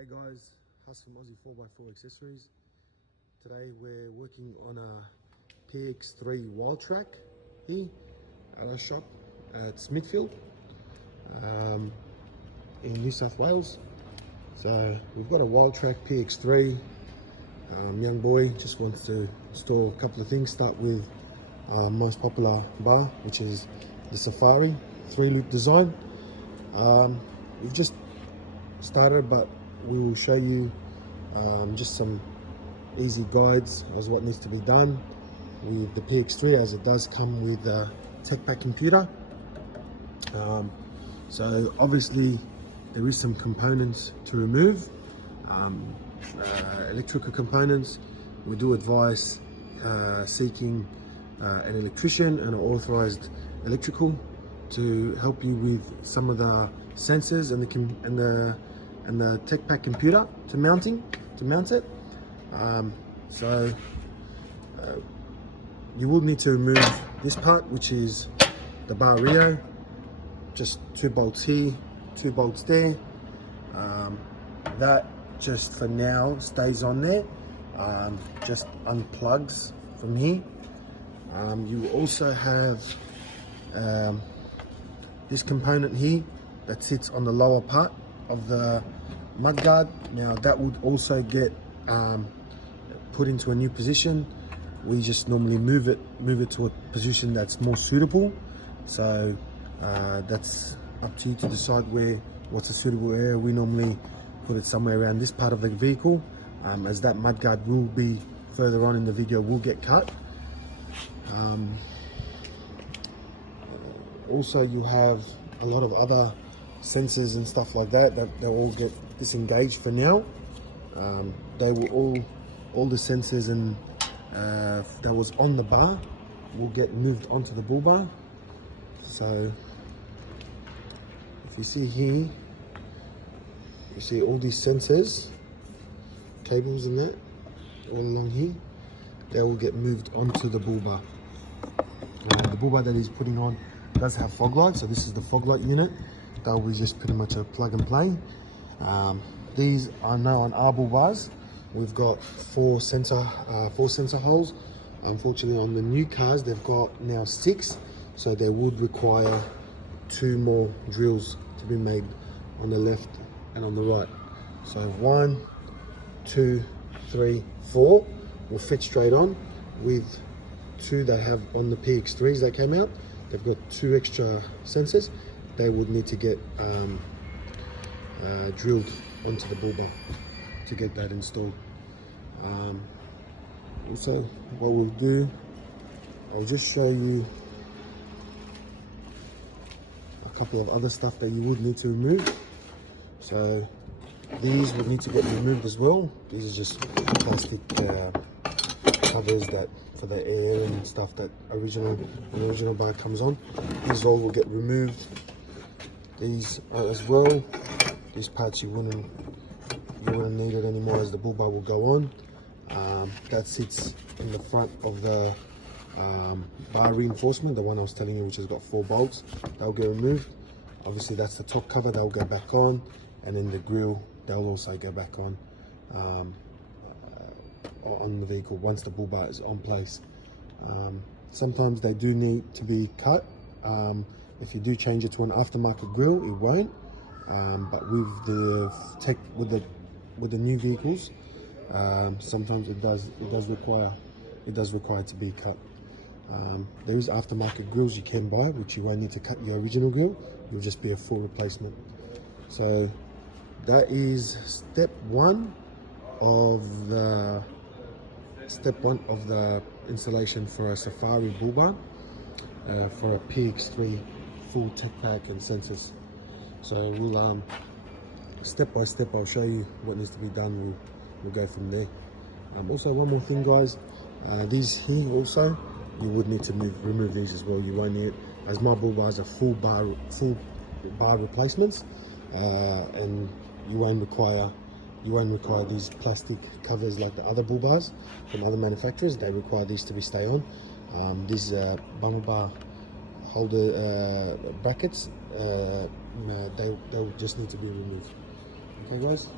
Hey guys, Hus from Aussie 4x4 Accessories. Today we're working on a PX3 wild track here at our shop at Smithfield in New South Wales. So we've got a wild track PX3. Young boy just wants to install a couple of things. Start with our most popular bar, which is the Safari 3-loop design. We've just started, but we will show you just some easy guides as what needs to be done with the PX3, as it does come with a tech pack computer. So obviously there is some components to remove, electrical components. We do advise seeking an electrician and an authorized electrical to help you with some of the sensors and the tech pack computer to mount it. You will need to remove this part, which is the bar Rio. Just 2 bolts here, 2 bolts there. That just for now stays on there, just unplugs from here. You also have this component here that sits on the lower part of the mudguard. Now that would also get put into a new position. We just normally move it to a position that's more suitable. So that's up to you to decide what's a suitable area. We normally put it somewhere around this part of the vehicle, as that mudguard will be further on in the video, will get cut. Also, you have a lot of other sensors and stuff like that they'll all get disengaged for now. They will all the sensors and that was on the bar will get moved onto the bull bar. So if you see here, you see all these sensors, cables in there, all along here, they will get moved onto the bull bar. The bull bar that he's putting on does have fog lights, so this is the fog light unit. That will be just pretty much a plug and play. These are now on our bull bars. We've got four sensor holes. Unfortunately, on the new cars, they've got now 6, so they would require 2 more drills to be made on the left and on the right. So 1, 2, 3, 4 will fit straight on, with 2 they have on the PX3s that came out. They've got 2 extra sensors. They would need to get drilled onto the bull bar to get that installed. Also, what we'll do, I'll just show you a couple of other stuff that you would need to remove. So these would need to get removed as well. These are just plastic covers that for the air and stuff that when the original bar comes on. These all will get removed. These as well. These parts you wouldn't need it anymore, as the bull bar will go on. That sits in the front of the bar reinforcement, the one I was telling you, which has got 4 bolts. They'll get removed. Obviously that's the top cover, they'll go back on, and then the grill, they'll also go back on the vehicle once the bull bar is on place. Sometimes they do need to be cut. If you do change it to an aftermarket grill, it won't. But with the new vehicles, sometimes it does require to be cut. There is aftermarket grills you can buy, which you won't need to cut your original grill. It will just be a full replacement. So that is step one of the installation for a Safari bull bar for a PX3 full tech pack and sensors. So we'll step by step, I'll show you what needs to be done. We'll go from there. Also, one more thing, guys, these here also, you would need to remove these as well. You won't need it, as my bull bars are full bar replacements, and you won't require these plastic covers like the other bull bars from other manufacturers. They require these to stay on. These bumper bar holder brackets, they'll just need to be removed. Okay guys.